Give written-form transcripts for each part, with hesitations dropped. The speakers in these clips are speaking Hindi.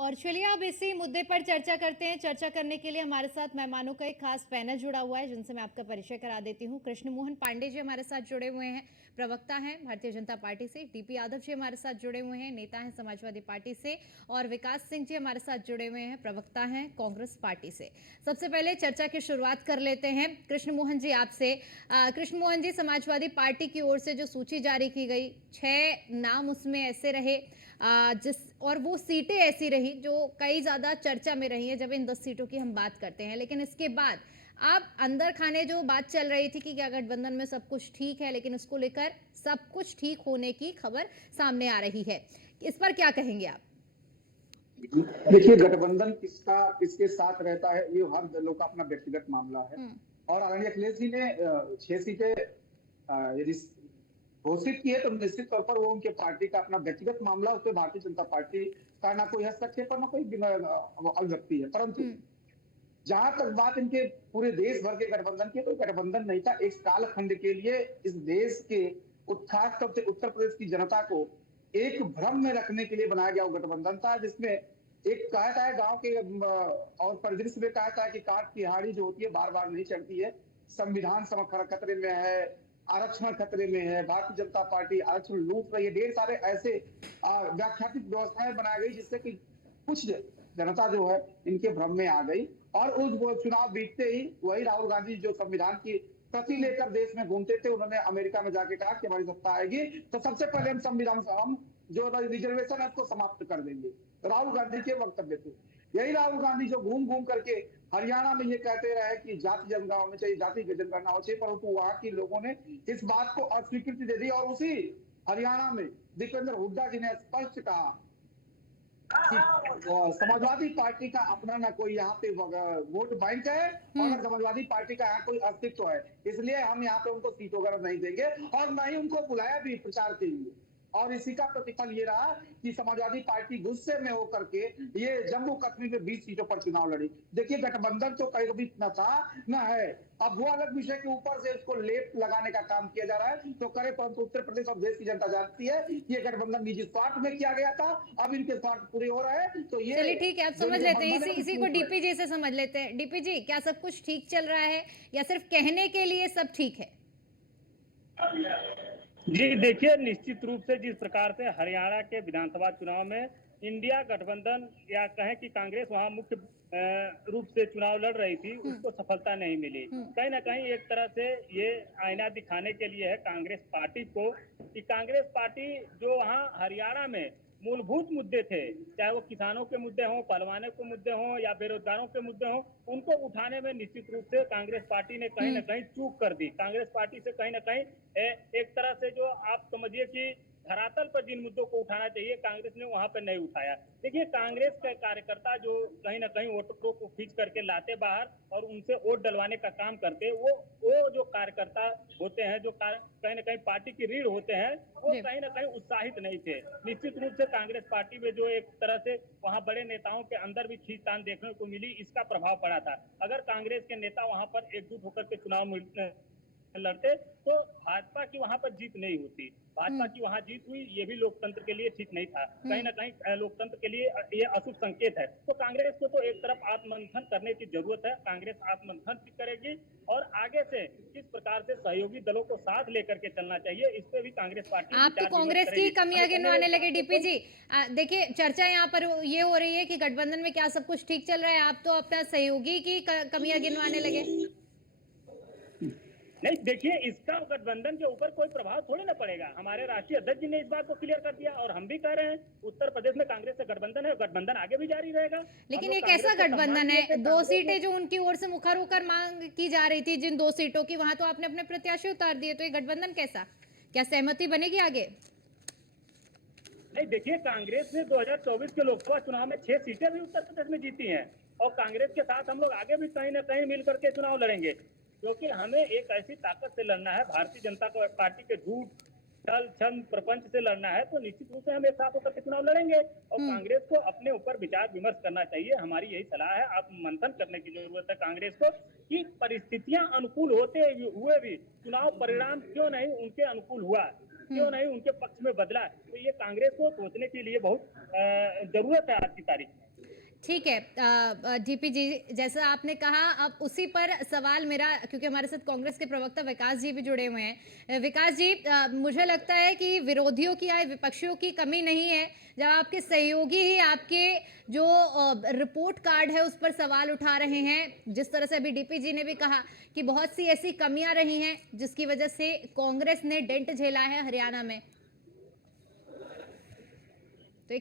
और चलिए अब इसी मुद्दे पर चर्चा करते हैं। चर्चा करने के लिए हमारे साथ मेहमानों का एक खास पैनल जुड़ा हुआ है, जिनसे मैं आपका परिचय करा देती हूँ। कृष्ण मोहन पांडे जी हमारे साथ जुड़े हुए हैं, प्रवक्ता हैं भारतीय जनता पार्टी से। डीपी यादव जी हमारे साथ जुड़े हुए हैं, नेता हैं समाजवादी पार्टी से। और विकास सिंह जी हमारे साथ जुड़े हुए हैं, प्रवक्ता हैं कांग्रेस पार्टी से। सबसे पहले चर्चा की शुरुआत कर लेते हैं कृष्ण मोहन जी आपसे। कृष्ण मोहन जी, समाजवादी पार्टी की ओर से जो सूची जारी की गई, 6 नाम उसमें ऐसे रहे जिस और वो सीटें ऐसी रही जो कई ज्यादा चर्चा में रही है जब इन 10 सीटों की हम बात करते हैं। लेकिन इसके बाद अब अंदर खाने जो बात चल रही थी कि क्या गठबंधन में सब कुछ ठीक है, लेकिन उसको लेकर सब कुछ ठीक होने की खबर सामने आ रही है। इस पर क्या कहेंगे आप? देखिए, गठबंधन किसका किसके साथ रहता है ये हर दलों का अपना व्यक्तिगत मामला है। और आदरणीय अखिलेश जी ने 6 सीटें यदि घोषित की है तो निश्चित तौर पर वो उनके पार्टी का अपना व्यक्तिगत मामला, उसमें भारतीय जनता पार्टी का ना कोई हस्तक्षेप और ना कोई अभिव्यक्ति है। परंतु जहां तक बात इनके पूरे देश भर के गठबंधन की, कोई गठबंधन नहीं था। एक कालखंड के लिए इस देश के खास तौर से उत्तर प्रदेश की जनता को एक भ्रम में रखने के लिए बनाया गया वो गठबंधन था, जिसमें एक कहता है गांव के और परिदृश्य में कहता है कि काट की हाड़ी जो होती है बार बार नहीं चढ़ती है। संविधान खतरे में है, आरक्षण खतरे में है, भारतीय जनता पार्टी आरक्षण लूट रही है। ढेर सारे ऐसे व्याख्यात्मक व्यवस्थाएं बनाई गई जिससे कि कुछ जनता जो है इनके भ्रम में आ गई। और उस चुनाव बीतते ही वही राहुल गांधी जो संविधान की प्रति लेकर देश में घूमते थे, उन्होंने अमेरिका में जाके कहा कि हमारी सत्ता आएगी तो सबसे पहले हम संविधान हम जो रिजर्वेशन है उसको समाप्त कर देंगे। राहुल गांधी के वक्तव्य थे। यही राहुल गांधी जो घूम घूम करके हरियाणा में ये कहते रहे कि जाति जनगणना होनी चाहिए, जाति जनगणना होनी चाहिए, परंतु वहां के लोगों ने इस बात को अस्वीकृति दे दी। और उसी हरियाणा में दीपेंद्र हुड्डा जी ने स्पष्ट कहा समाजवादी पार्टी का अपना ना कोई यहाँ पे वोट बैंक है और ना समाजवादी पार्टी का यहाँ कोई अस्तित्व है, इसलिए हम यहाँ पे उनको सीट वगैरह नहीं देंगे और ना ही उनको बुलाया भी प्रचार के लिए। और इसी का प्रतिफल ये रहा कि समाजवादी पार्टी गुस्से में होकर के ये जम्मू कश्मीर में 20 सीटों पर चुनाव लड़ी। देखिए, गठबंधन तो कहीं भी न था न है। अब वो अलग विषय के ऊपर से उसको लेप लगाने का काम किया जा रहा है तो करे, परंतु उत्तर प्रदेश और देश की जनता जानती है ये गठबंधन निजी स्वार्थ में किया गया था। अब इनके स्वार्थ पूरे हो रहे हैं तो ये चलिए ठीक है, आप समझ लेते हैं। इसी को डीपी जी से समझ लेते हैं। डीपी जी, क्या सब कुछ ठीक चल रहा है या सिर्फ कहने के लिए सब ठीक है? जी देखिए, निश्चित रूप से जिस प्रकार से हरियाणा के विधानसभा चुनाव में इंडिया गठबंधन या कहें कि कांग्रेस वहां मुख्य रूप से चुनाव लड़ रही थी, उसको सफलता नहीं मिली। कहीं ना कहीं एक तरह से ये आईना दिखाने के लिए है कांग्रेस पार्टी को कि कांग्रेस पार्टी जो वहां हरियाणा में मूलभूत मुद्दे थे, चाहे वो किसानों के मुद्दे हों, पहलवानों के मुद्दे हों या बेरोजगारों के मुद्दे हों, उनको उठाने में निश्चित रूप से कांग्रेस पार्टी ने कहीं ना कहीं चूक कर दी। कांग्रेस पार्टी से कहीं ना कहीं एक तरह से जो आप समझिए कि धरातल पर जिन मुद्दों को उठाना चाहिए कांग्रेस ने वहां पर नहीं उठाया। देखिए, कांग्रेस के कार्यकर्ता जो कहीं ना कहीं वोटरों को खींच करके लाते बाहर और उनसे वोट डलवाने का काम करते, वो जो कार्यकर्ता होते हैं, जो कहीं ना कहीं पार्टी की रीढ़ होते हैं, वो कहीं ना कहीं उत्साहित नहीं थे। निश्चित रूप से कांग्रेस पार्टी में जो एक तरह से वहां बड़े नेताओं के अंदर भी खींचतान देखने को मिली, इसका प्रभाव पड़ा था। अगर कांग्रेस के नेता वहां पर एकजुट होकर के चुनाव लड़ते तो भाजपा की वहां पर जीत नहीं होती। भाजपा की वहां जीत हुई, ये भी लोकतंत्र के लिए ठीक नहीं था। कहीं ना कहीं लोकतंत्र के लिए ये अशुभ संकेत है। तो कांग्रेस को तो एक तरफ आत्ममंथन करने की जरूरत है, कांग्रेस आत्ममंथन भी करेगी और आगे से किस प्रकार से सहयोगी दलों को साथ लेकर के चलना चाहिए, इस पे भी कांग्रेस पार्टी आप तो कांग्रेस की कमियां गिनवाने लगे। डीपी जी देखिए, चर्चा यहाँ पर ये हो रही है कि गठबंधन में क्या सब कुछ ठीक चल रहा है, आप तो अपना सहयोगी की कमियां गिनवाने लगे। नहीं, देखिए, इसका गठबंधन के ऊपर कोई प्रभाव थोड़ी ना पड़ेगा। हमारे राष्ट्रीय अध्यक्ष जी ने इस बात को क्लियर कर दिया और हम भी कह रहे हैं उत्तर प्रदेश में कांग्रेस से गठबंधन है, गठबंधन आगे भी जारी रहेगा। लेकिन ये कैसा गठबंधन है? 2 सीटें जो उनकी ओर से मुखर होकर मांग की जा रही थी, जिन 2 सीटों की, वहां तो आपने अपने प्रत्याशी उतार दिए, तो ये गठबंधन कैसा? क्या सहमति बनेगी आगे? नहीं, देखिए, कांग्रेस ने 2024 के लोकसभा चुनाव में 6 सीटें भी उत्तर प्रदेश में जीती हैं और कांग्रेस के साथ हम लोग आगे भी कहीं ना कहीं मिल करके चुनाव लड़ेंगे, क्योंकि हमें एक ऐसी ताकत से लड़ना है, भारतीय जनता पार्टी के झूठ छल छंद प्रपंच से लड़ना है, तो निश्चित रूप से हम एक साथ होकर के चुनाव लड़ेंगे। और कांग्रेस को अपने ऊपर विचार विमर्श करना चाहिए, हमारी यही सलाह है। आत्ममंथन करने की जरूरत है कांग्रेस को कि परिस्थितियां अनुकूल होते हुए भी चुनाव परिणाम क्यों नहीं उनके अनुकूल हुआ, क्यों नहीं उनके पक्ष में बदला। तो ये कांग्रेस को सोचने के लिए बहुत जरूरत है आज की तारीख में। ठीक है डीपी जी, जैसा आपने कहा, अब उसी पर सवाल मेरा, क्योंकि हमारे साथ कांग्रेस के प्रवक्ता विकास जी भी जुड़े हुए हैं। विकास जी, मुझे लगता है कि विरोधियों की या विपक्षियों की कमी नहीं है, जब आपके सहयोगी ही आपके जो रिपोर्ट कार्ड है उस पर सवाल उठा रहे हैं। जिस तरह से अभी डीपी जी ने भी कहा कि बहुत सी ऐसी कमियां रही हैं जिसकी वजह से कांग्रेस ने डेंट झेला है हरियाणा में। तो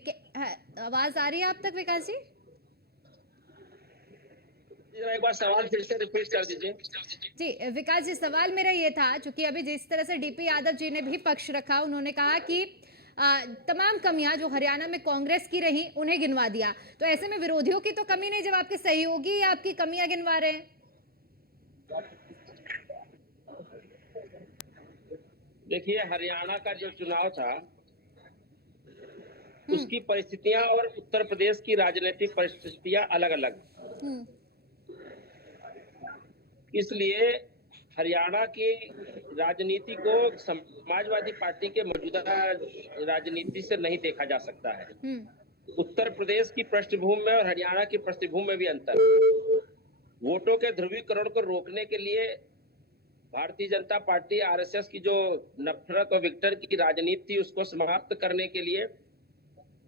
आवाज आ रही है आप तक विकास जी? एक बार सवाल फिर से रिपीट कर दीजिए। जी विकास जी, सवाल मेरा ये था, चूंकि अभी जिस तरह से डीपी यादव जी ने भी पक्ष रखा, उन्होंने कहा कि तमाम कमियां जो हरियाणा में कांग्रेस की रही उन्हें गिनवा दिया, तो ऐसे में विरोधियों की तो कमी नहीं जब आपके सहयोगी आपकी कमियां गिनवा रहे हैं। देखिए, हरियाणा का जो चुनाव था उसकी परिस्थितियां और उत्तर प्रदेश की राजनीतिक परिस्थितियां अलग अलग, इसलिए हरियाणा की राजनीति को समाजवादी पार्टी के मौजूदा राजनीति से नहीं देखा जा सकता है। उत्तर प्रदेश की पृष्ठभूमि में और हरियाणा की पृष्ठभूमि में भी अंतर है। वोटों के ध्रुवीकरण को रोकने के लिए भारतीय जनता पार्टी आरएसएस की जो नफरत और विघटन की राजनीति थी उसको समाप्त करने के लिए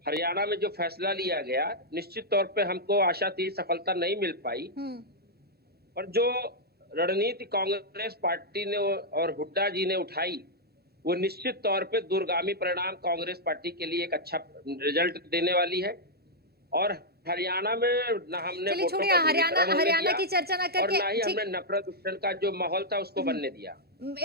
हरियाणा में जो फैसला लिया गया, निश्चित तौर पे हमको आशा थी, सफलता नहीं मिल पाई। पर जो रणनीति कांग्रेस पार्टी ने और हुड्डा जी ने उठाई, वो निश्चित तौर पे दूरगामी परिणाम कांग्रेस पार्टी के लिए एक अच्छा रिजल्ट देने वाली है। और हरियाणा में न हमने हरियाणा की चर्चा न करके, और ना ही हमने नफरत विघटन का जो माहौल था उसको बनने दिया।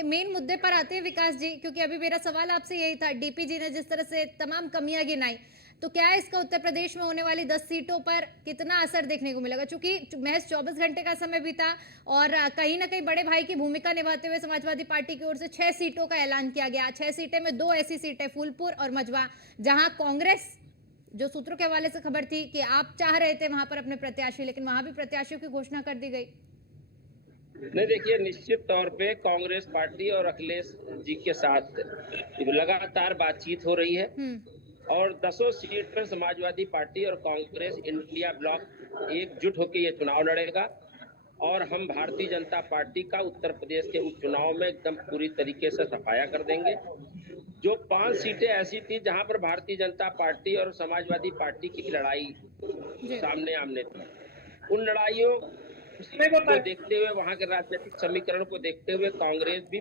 मेन मुद्दे पर आते हैं विकास जी, क्योंकि अभी मेरा सवाल आपसे यही था। डीपी जी ने जिस तरह से तमाम कमियां गिनाई, तो क्या इसका उत्तर प्रदेश में होने वाली 10 सीटों पर कितना असर देखने को मिलेगा? क्योंकि महज 24 घंटे का समय बीता और कहीं ना कहीं बड़े भाई की भूमिका निभाते हुए समाजवादी पार्टी की ओर से 6 सीटों का ऐलान किया गया। 6 सीटें में 2 ऐसी सीटें फूलपुर और मझवा, जहां कांग्रेस, जो सूत्रों के हवाले से खबर थी कि आप चाह रहे थे वहां पर अपने प्रत्याशी, लेकिन वहां भी प्रत्याशियों की घोषणा कर दी गई। नहीं, देखिए, निश्चित तौर पे कांग्रेस पार्टी और अखिलेश जी के साथ लगातार बातचीत हो रही है और 10 सीट पर समाजवादी पार्टी और कांग्रेस इंडिया ब्लॉक एकजुट होकर ये चुनाव लड़ेगा और हम भारतीय जनता पार्टी का उत्तर प्रदेश के उपचुनाव में एकदम पूरी तरीके से सफाया कर देंगे। जो 5 सीटें ऐसी थी जहां पर भारतीय जनता पार्टी और समाजवादी पार्टी की लड़ाई सामने आमने थी, उन लड़ाइयों को देखते हुए, वहां के राजनीतिक समीकरण को देखते हुए कांग्रेस भी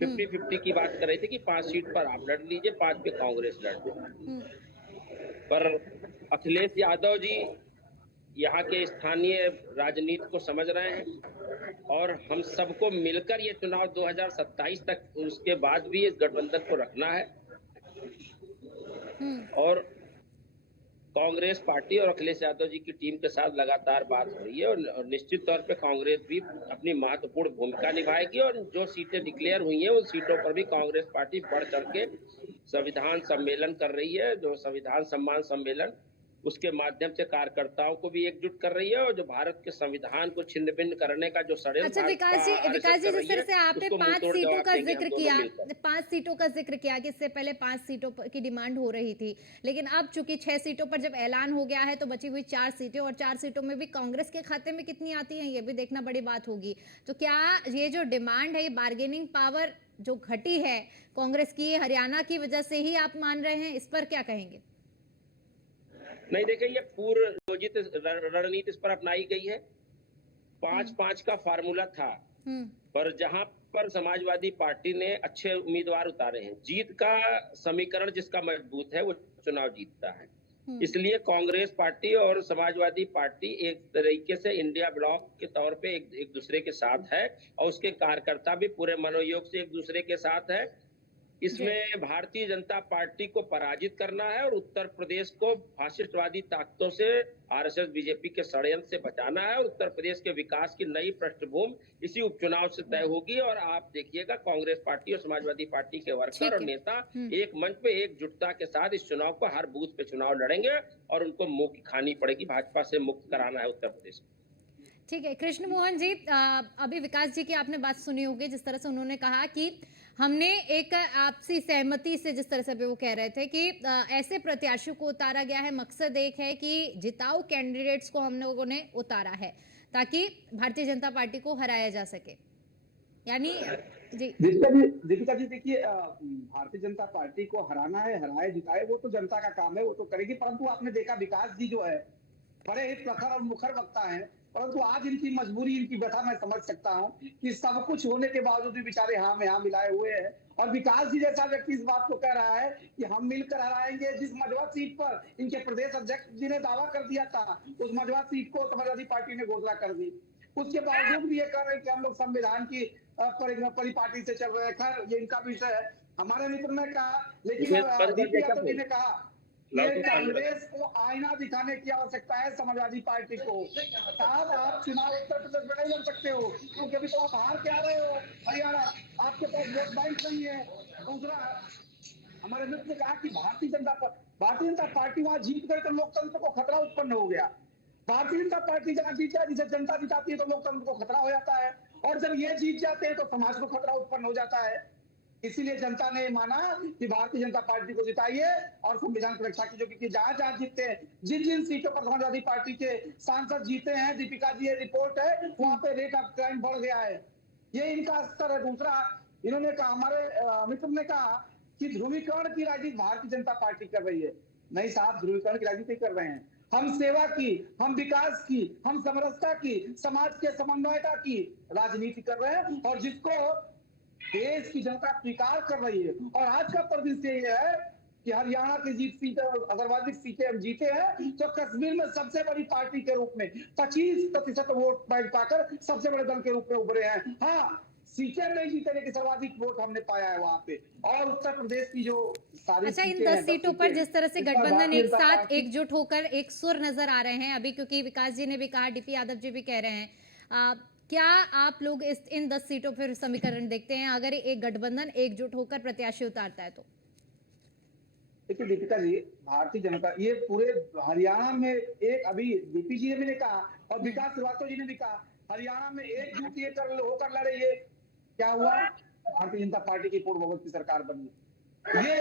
50-50 की बात कर रही थी कि 5 सीट पर आप लड़ लीजिए, 5 पे कांग्रेस लड़ लीजिए। पर अखिलेश यादव जी यहाँ के स्थानीय राजनीति को समझ रहे हैं और हम सबको मिलकर ये चुनाव 2027 तक, उसके बाद भी इस गठबंधन को रखना है। और कांग्रेस पार्टी और अखिलेश यादव जी की टीम के साथ लगातार बात हो रही है और निश्चित तौर पे कांग्रेस भी अपनी महत्वपूर्ण भूमिका निभाएगी और जो सीटें डिक्लेयर हुई हैं उन सीटों पर भी कांग्रेस पार्टी बढ़ चढ़ के संविधान सम्मेलन कर रही है। जो संविधान सम्मान सम्मेलन, उसके माध्यम से कार्यकर्ताओं को भी एकजुट कर रही है और जो भारत के संविधान को छिन्न भिन्न करने का जो षड्यंत्र। अच्छा विकास जी, जिस तरह से आपने 5 सीटों का जिक्र किया, 5 सीटों का जिक्र किया कि इससे पहले 5 सीटों की डिमांड हो रही थी, लेकिन अब चूंकि 6 सीटों पर जब ऐलान हो गया है तो बची हुई 4 सीटें, और 4 सीटों में भी कांग्रेस के खाते में कितनी आती है ये भी देखना बड़ी बात होगी। तो क्या ये जो डिमांड है, ये बार्गेनिंग पावर जो घटी है कांग्रेस की, हरियाणा की वजह से ही आप मान रहे हैं? इस पर क्या कहेंगे? नहीं, देखिए, ये पूर्व योजित रणनीति इस पर अपनाई गई है। 5-5 का फार्मूला था, पर जहां पर समाजवादी पार्टी ने अच्छे उम्मीदवार उतारे हैं, जीत का समीकरण जिसका मजबूत है वो चुनाव जीतता है। इसलिए कांग्रेस पार्टी और समाजवादी पार्टी एक तरीके से इंडिया ब्लॉक के तौर पे एक दूसरे के साथ है और उसके कार्यकर्ता भी पूरे मनोयोग से एक दूसरे के साथ है। इसमें भारतीय जनता पार्टी को पराजित करना है और उत्तर प्रदेश को फासिस्टवादी ताकतों से, आरएसएस बीजेपी के षड्यंत्र से बचाना है और उत्तर प्रदेश के विकास की नई पृष्ठभूमि इसी उपचुनाव से तय होगी। और आप देखिएगा, कांग्रेस पार्टी और समाजवादी पार्टी के वर्कर और नेता एक मंच पे एकजुटता के साथ इस चुनाव को, हर बूथ पे चुनाव लड़ेंगे और उनको मुंह की खानी पड़ेगी। भाजपा से मुक्त कराना है उत्तर प्रदेश। ठीक है कृष्ण मोहन जी, अभी विकास जी की आपने बात सुनी होगी, जिस तरह से उन्होंने कहा कि हमने एक आपसी सहमति से, जिस तरह से अभी वो कह रहे थे कि ऐसे प्रत्याशियों को उतारा गया है, मकसद एक है कि जिताऊ कैंडिडेट्स को हम लोगों ने उतारा है ताकि भारतीय जनता पार्टी को हराया जा सके, यानी जी। दीपिका जी देखिए, भारतीय जनता पार्टी को हराना है, हराए जिताए वो तो जनता का काम है, वो तो करेगी। परंतु आपने देखा विकास जी जो है बड़े ही प्रखर और मुखर वक्ता है, परंतु आज इनकी मजबूरी, इनकी व्यथा मैं समझ सकता हूं कि सब कुछ होने के बावजूद भी बेचारे हाँ में हाँ मिलाए हुए हैं। और विकास जी जैसा व्यक्ति इस बात को कह रहा है कि हम मिलकर हराएंगे। जिस मझवा सीट पर इनके प्रदेश अध्यक्ष जी ने दावा कर दिया था, उस मझवा सीट को समाजवादी पार्टी ने घोषणा कर दी। उसके बावजूद भी ये कह रहे हैं कि हम लोग संविधान की परिपाटी से चल रहे हैं। खैर ये इनका विषय है, हमारे मित्र ने कहा। लेकिन डीपी यादव जी ने कहा ये कांग्रेस को आईना दिखाने की आवश्यकता है समाजवादी पार्टी को। साहब आप चुनाव उत्तर प्रदेश में नहीं लड़ सकते हो क्योंकि अभी तो आप हार के आ रहे हो हरियाणा, आपके पास वोट बैंक नहीं है। दूसरा, हमारे मित्र ने कहा कि भारतीय जनता पार्टी वहां जीत गई तो लोकतंत्र को खतरा उत्पन्न हो गया। भारतीय जनता पार्टी जहां जीत जाए, जिसे जनता जिताती है तो लोकतंत्र को खतरा हो जाता है, और जब ये जीत जाते हैं तो समाज को खतरा उत्पन्न हो जाता है। इसीलिए जनता ने माना कि भारतीय जनता पार्टी को जिताइए और संविधान की रक्षा कीजिए, क्योंकि जहां जहां जीतते हैं, जिन जिन सीटों पर समाजवादी पार्टी के सांसद जीते हैं, दीपिका जी ये रिपोर्ट है, वहां पे रेट ऑफ क्राइम बढ़ गया है। ये इनका स्तर है। दूसरा, इन्होंने कहा, हमारे मित्र ने कहा कि ध्रुवीकरण की राजनीति भारतीय जनता पार्टी कर रही है। नहीं साहब, ध्रुवीकरण की राजनीति कर रहे हैं। हम सेवा की, हम विकास की, हम समरसता की, समाज के समन्वयता की राजनीति कर रहे हैं, और जिसको देश की जनता स्वीकार कर रही है। और आज का परिदृश्य ये है कि हरियाणा की जीत सीटें और सर्वाधिक सीटें हम जीते हैं, तो कश्मीर में सबसे बड़ी पार्टी के रूप में 25% वोट बैंक पाकर सबसे बड़े दल के रूप में उभरे हैं। हाँ, सीटें नहीं जीते लेकिन सर्वाधिक वोट हमने पाया है वहां पे। और उत्तर प्रदेश की जो सारी अच्छा, इन 10 सीटों पर जिस तरह से गठबंधन एक साथ एकजुट होकर एक सुर नजर आ रहे हैं अभी, क्योंकि विकास जी ने भी कहा, डीपी यादव जी भी कह रहे हैं, क्या आप लोग इन 10 सीटों पर समीकरण देखते हैं अगर एक गठबंधन एकजुट होकर प्रत्याशी उतारता है तो? देखिए दीपिका जी, भारतीय जनता ये पूरे हरियाणा में एक, अभी डीपी जी ने भी कहा और विकास श्रीवास्तव जी ने भी कहा, हरियाणा में एकजुट ये होकर लड़े। ये क्या हुआ? भारतीय जनता पार्टी की पूर्ण बहुमत की सरकार बनी। ये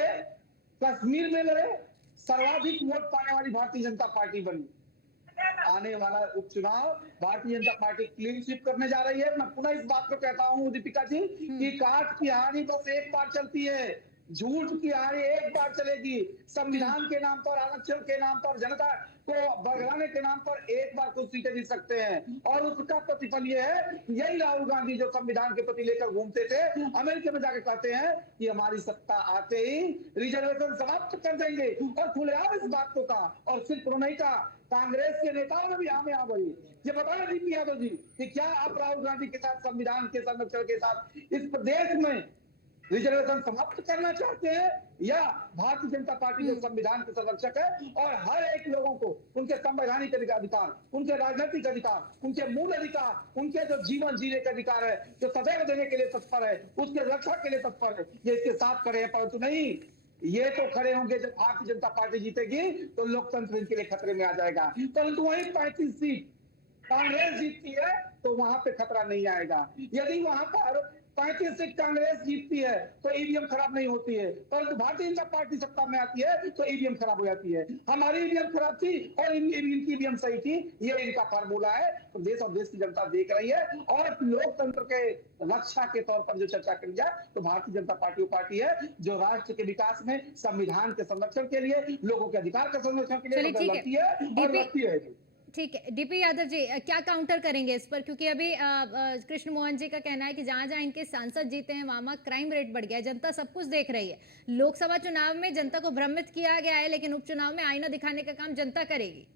कश्मीर में लड़े, सर्वाधिक वोट पाने वाली भारतीय जनता पार्टी बनी। आने वाला उपचुनाव Bharatiya Janata party clean sweep करने जा रही है। मैं पुनः इस बात को कहता हूं दीपिका जी कि काट की हानि बस एक बार चलती है, झूठ की हानि एक बार चलेगी। संविधान के नाम पर, आरक्षण के नाम पर, जनता को बरगलाने के नाम पर एक बार कुछ सीटें जीत सकते हैं, और उसका प्रतिफल ये है, यही राहुल गांधी जो संविधान के प्रति लेकर घूमते थे, अमेरिका में जाकर कहते हैं कि हमारी सत्ता आते ही रिजर्वेशन समाप्त कर देंगे, और खुलेआम इस बात को कहा। और सिर्फ उन्होंने कहा, कांग्रेस के नेताओं ने भी आगे आ गई। ये बताया डीपी यादव जी कि क्या आप राहुल गांधी के साथ, संविधान के संरक्षण के साथ, इस प्रदेश में रिजर्वेशन समाप्त करना चाहते हैं, या भारतीय जनता पार्टी जो संविधान के संरक्षक है और हर एक लोगों को उनके संवैधानिक अधिकार, उनके राजनीतिक अधिकार, उनके मूल अधिकार, उनके जो जीवन जीने का अधिकार है, जो सदैव देने के लिए तत्पर है, उसके रक्षा के लिए तत्पर है, ये इसके साथ खड़े हैं। परंतु नहीं, ये तो खड़े होंगे जब भारतीय जनता पार्टी जीतेगी तो लोकतंत्र इनके लिए खतरे में आ जाएगा। परंतु वही 35 सीट कांग्रेस जीतती है तो वहां पे खतरा नहीं आएगा। यदि वहां पर 35 सीट कांग्रेस जीतती है तो ईवीएम खराब नहीं होती है, परंतु भारतीय जनता पार्टी सत्ता में आती है तो ईवीएम खराब हो जाती है। हमारी ईवीएम खराब थी और इनकी ईवीएम सही थी, ये इनका फार्मूला है। तो देश और देश की जनता देख रही है, और लोकतंत्र के रक्षा के तौर पर जो चर्चा करी जाए तो भारतीय जनता पार्टी वो पार्टी है जो राष्ट्र के विकास में, संविधान के संरक्षण के लिए, लोगों के अधिकार के संरक्षण के लिए लड़ती है और लड़ती है। ठीक है, डीपी यादव जी क्या काउंटर करेंगे इस पर, क्योंकि अभी कृष्ण मोहन जी का कहना है कि जहां जहां इनके सांसद जीते हैं वहां क्राइम रेट बढ़ गया है, जनता सब कुछ देख रही है। लोकसभा चुनाव में जनता को भ्रमित किया गया है, लेकिन उपचुनाव में आईना दिखाने का काम जनता करेगी।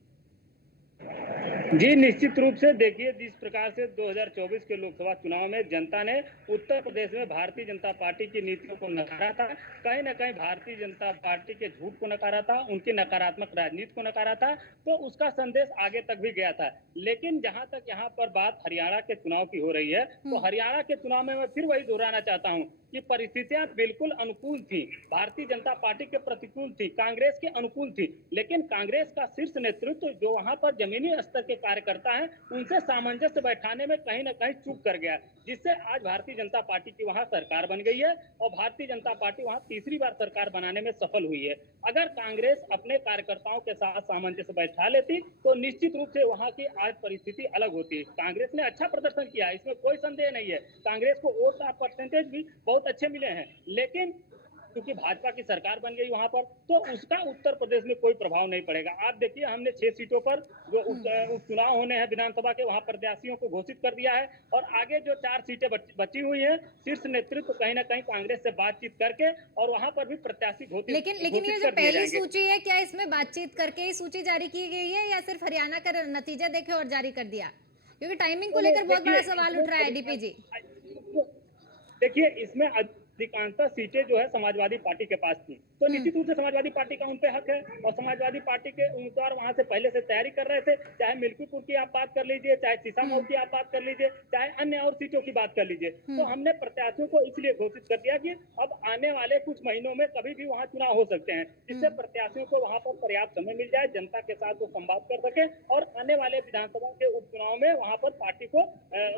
जी निश्चित रूप से देखिए, जिस प्रकार से 2024 के लोकसभा चुनाव में जनता ने उत्तर प्रदेश में भारतीय जनता पार्टी की नीतियों को नकारा था, कहीं ना कहीं भारतीय जनता पार्टी के झूठ को नकारा था, उनकी नकारात्मक राजनीति को नकारा था, तो उसका संदेश आगे तक भी गया था। लेकिन जहां तक यहाँ पर बात हरियाणा के चुनाव की हो रही है, तो हरियाणा के चुनाव में मैं फिर वही दोहराना चाहता हूँ कि परिस्थितियां बिल्कुल अनुकूल थी, भारतीय जनता पार्टी के प्रतिकूल थी, कांग्रेस के अनुकूल थी। लेकिन कांग्रेस का शीर्ष नेतृत्व जो वहां पर जमीनी स्तर के कार्यकर्ता हैं उनसे सामंजस्य बैठाने में कहीं ना कहीं चूक कर गया, जिससे आज भारतीय जनता पार्टी की वहां सरकार बन गई है और भारतीय जनता पार्टी वहां तीसरी बार सरकार बनाने में सफल हुई है। अगर कांग्रेस अपने कार्यकर्ताओं के साथ सामंजस्य बैठा लेती तो निश्चित रूप से वहां की आज परिस्थिति अलग होती। कांग्रेस ने अच्छा प्रदर्शन किया है, इसमें कोई संदेह नहीं है। कांग्रेस को वोट का परसेंटेज भी बहुत अच्छे मिले हैं, लेकिन क्योंकि भाजपा की सरकार बन गई वहां पर, तो उसका उत्तर प्रदेश में कोई प्रभाव नहीं पड़ेगा। आप देखिए, हमने 6 सीटों पर जो उपचुनाव होने हैं विधानसभा के, वहां प्रत्याशियों को घोषित कर दिया है और आगे जो 4 सीटें बची हुई हैं, शीर्ष नेतृत्व कहीं ना कहीं कांग्रेस से बातचीत करके और वहां पर भी प्रत्याशी घोषित लेकिन ये जो पहली सूची है, क्या इसमें बातचीत करके ही सूची जारी की गई है या सिर्फ हरियाणा का नतीजा देखे और जारी कर दिया? क्योंकि टाइमिंग को लेकर बहुत बड़ा सवाल उठ रहा है डीपी जी। देखिए, इसमें अधिकांशतः सीटें जो है समाजवादी पार्टी के पास थी, तो निश्चित रूप से समाजवादी पार्टी का उन पे हक है और समाजवादी पार्टी के उम्मीदवार वहां से पहले से तैयारी कर रहे थे। चाहे मिल्कीपुर की आप बात कर लीजिए, चाहे सीसामऊ की आप बात कर लीजिए, चाहे अन्य और सीटों की बात कर लीजिए, तो हमने प्रत्याशियों को इसलिए घोषित कर दिया कि अब आने वाले कुछ महीनों में कभी भी वहाँ चुनाव हो सकते हैं, जिससे प्रत्याशियों को वहाँ पर पर्याप्त समय मिल जाए, जनता के साथ वो संवाद कर सके और आने वाले विधानसभा के उपचुनाव में वहाँ पर पार्टी को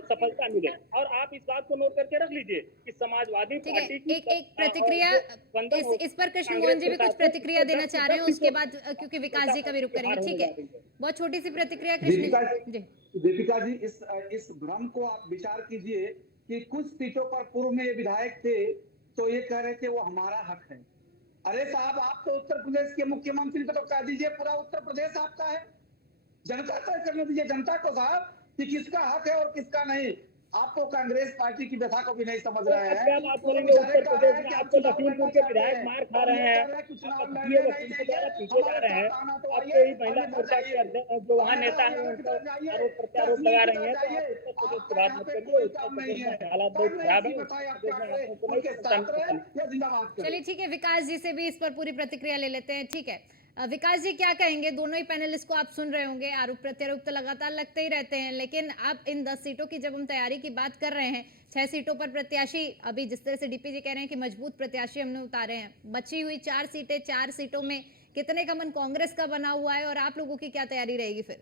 सफलता मिले। और आप इस बात को नोट करके रख लीजिए कि समाजवादी पार्टी एक प्रतिक्रिया इस पर कृष्ण मोहन जी भी कुछ प्रतिक्रिया देना चाह रहे हैं, उसके बाद क्योंकि विकास जी का भी रुख करेंगे। ठीक है, बहुत छोटी सी प्रतिक्रिया कृष्ण जी। दीपिका जी, इस भ्रम को आप विचार कीजिए कि कुछ सीटों पर पूर्व में ये विधायक थे तो ये कह रहे थे वो हमारा हक है। अरे साहब, आप तो उत्तर प्रदेश के मुख्यमंत्री को तो कह दीजिए पूरा उत्तर प्रदेश आपका है, जनता तय करने दीजिए जनता को साहब कि किसका हक है और किसका नहीं। आपको कांग्रेस पार्टी की व्यथा को भी नहीं समझ रहे हैं। आप बोलेंगे उत्तर प्रदेश में आपको लखीमपुर के विधायक मार खा रहे हैं, पीछे जा रहे हैं, आपको ही महिला मोर्चा के अध्यक्ष जो वहाँ नेता है उनको आरोप प्रत्यारोप लगा रही है, तो आप उत्तर प्रदेश की बात मत करिए। उत्तर प्रदेश में हालात बहुत खराब है। चलिए ठीक है, विकास जी से भी इस पर पूरी प्रतिक्रिया ले लेते हैं। ठीक है विकास जी, क्या कहेंगे? दोनों ही पैनलिस्ट को आप सुन रहे होंगे, आरोप प्रत्यारोप तो लगातार लगते ही रहते हैं, लेकिन अब इन 10 सीटों की जब हम तैयारी की बात कर रहे हैं, 6 सीटों पर प्रत्याशी, अभी जिस तरह से डीपी जी कह रहे हैं कि मजबूत प्रत्याशी हमने उतारे हैं, बची हुई 4 सीटें, 4 सीटों में कितने का मन कांग्रेस का बना हुआ है और आप लोगों की क्या तैयारी रहेगी फिर?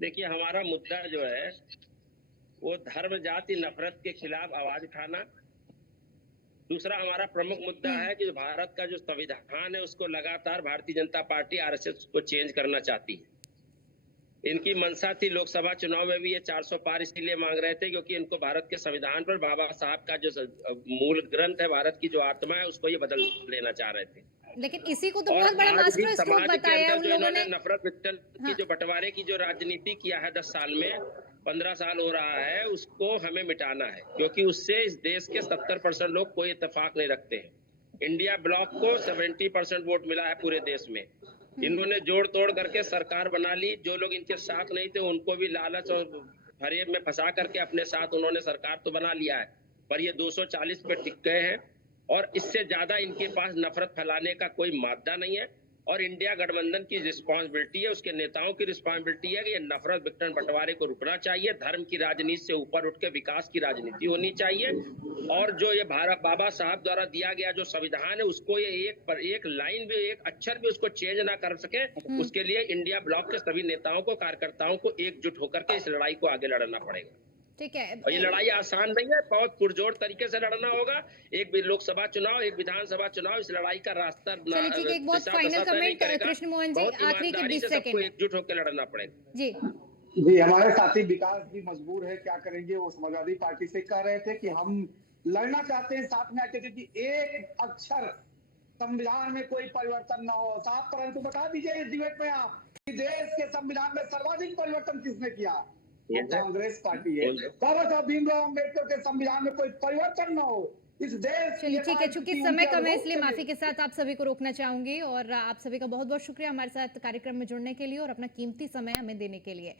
देखिए, हमारा मुद्दा जो है वो धर्म जाति नफरत के खिलाफ आवाज उठाना। दूसरा हमारा प्रमुख मुद्दा है कि भारत का जो संविधान है उसको लगातार भारतीय जनता पार्टी आरएसएस को चेंज करना चाहती है। इनकी मंशा थी लोकसभा चुनाव में भी ये 400 पार इसीलिए मांग रहे थे क्योंकि इनको भारत के संविधान पर बाबा साहब का जो मूल ग्रंथ है, भारत की जो आत्मा है, उसको ये बदल लेना चाह रहे थे। लेकिन इसी को तो बहुत बड़ा मास्टर स्ट्रोक बताया उन लोगों ने। नफरत वित्तल की जो बंटवारे की जो राजनीति किया है 10 साल में, 15 साल हो रहा है, उसको हमें मिटाना है क्योंकि उससे इस देश के 70% लोग कोई इत्तेफाक नहीं रखते हैं। इंडिया ब्लॉक को 70% वोट मिला है पूरे देश में। इन्होंने जोड़ तोड़ करके सरकार बना ली। जो लोग इनके साथ नहीं थे उनको भी लालच और फरेब में फंसा करके अपने साथ उन्होंने सरकार तो बना लिया है, पर ये 240 पे टिक गए हैं और इससे ज्यादा इनके पास नफरत फैलाने का कोई मादा नहीं है। और इंडिया गठबंधन की रिस्पांसिबिलिटी है, उसके नेताओं की रिस्पांसिबिलिटी है कि ये नफरत विघटन बंटवारे को रुकना चाहिए, धर्म की राजनीति से ऊपर उठ के विकास की राजनीति होनी चाहिए और जो ये भारत बाबा साहब द्वारा दिया गया जो संविधान है उसको ये एक पर एक लाइन भी, एक अक्षर भी उसको चेंज ना कर सके, उसके लिए इंडिया ब्लॉक के सभी नेताओं को, कार्यकर्ताओं को एकजुट होकर के इस लड़ाई को आगे लड़ना पड़ेगा। ठीक है, और ये लड़ाई आसान नहीं है, बहुत पुरजोर तरीके से लड़ना होगा। एक लोकसभा चुनाव, एक विधानसभा चुनाव, इस लड़ाई का रास्ता चलिए ठीक है, एक बहुत फाइनल कमेंट कृष्ण मोहन जी, आखिरी के 20 सेकंड एकजुट होकर लड़ना पड़ेगा। जी हमारे साथी विकास भी मजबूर है, क्या करेंगे? वो समाजवादी पार्टी से कह रहे थे कि हम लड़ना चाहते हैं साथ में आके क्योंकि एक अक्षर संविधान में कोई परिवर्तन ना हो। साहब, परंतु बता दीजिए इस डिबेट में आप कि देश के संविधान में सर्वाधिक परिवर्तन किसने किया? वो कांग्रेस पार्टी है। बाबा साहब भीमराव अम्बेडकर के संविधान में कोई परिवर्तन ना हो इस देश। चलिए ठीक है, चूंकि समय कम है इसलिए माफी के साथ आप सभी को रोकना चाहूंगी और आप सभी का बहुत बहुत शुक्रिया हमारे साथ कार्यक्रम में जुड़ने के लिए और अपना कीमती समय हमें देने के लिए।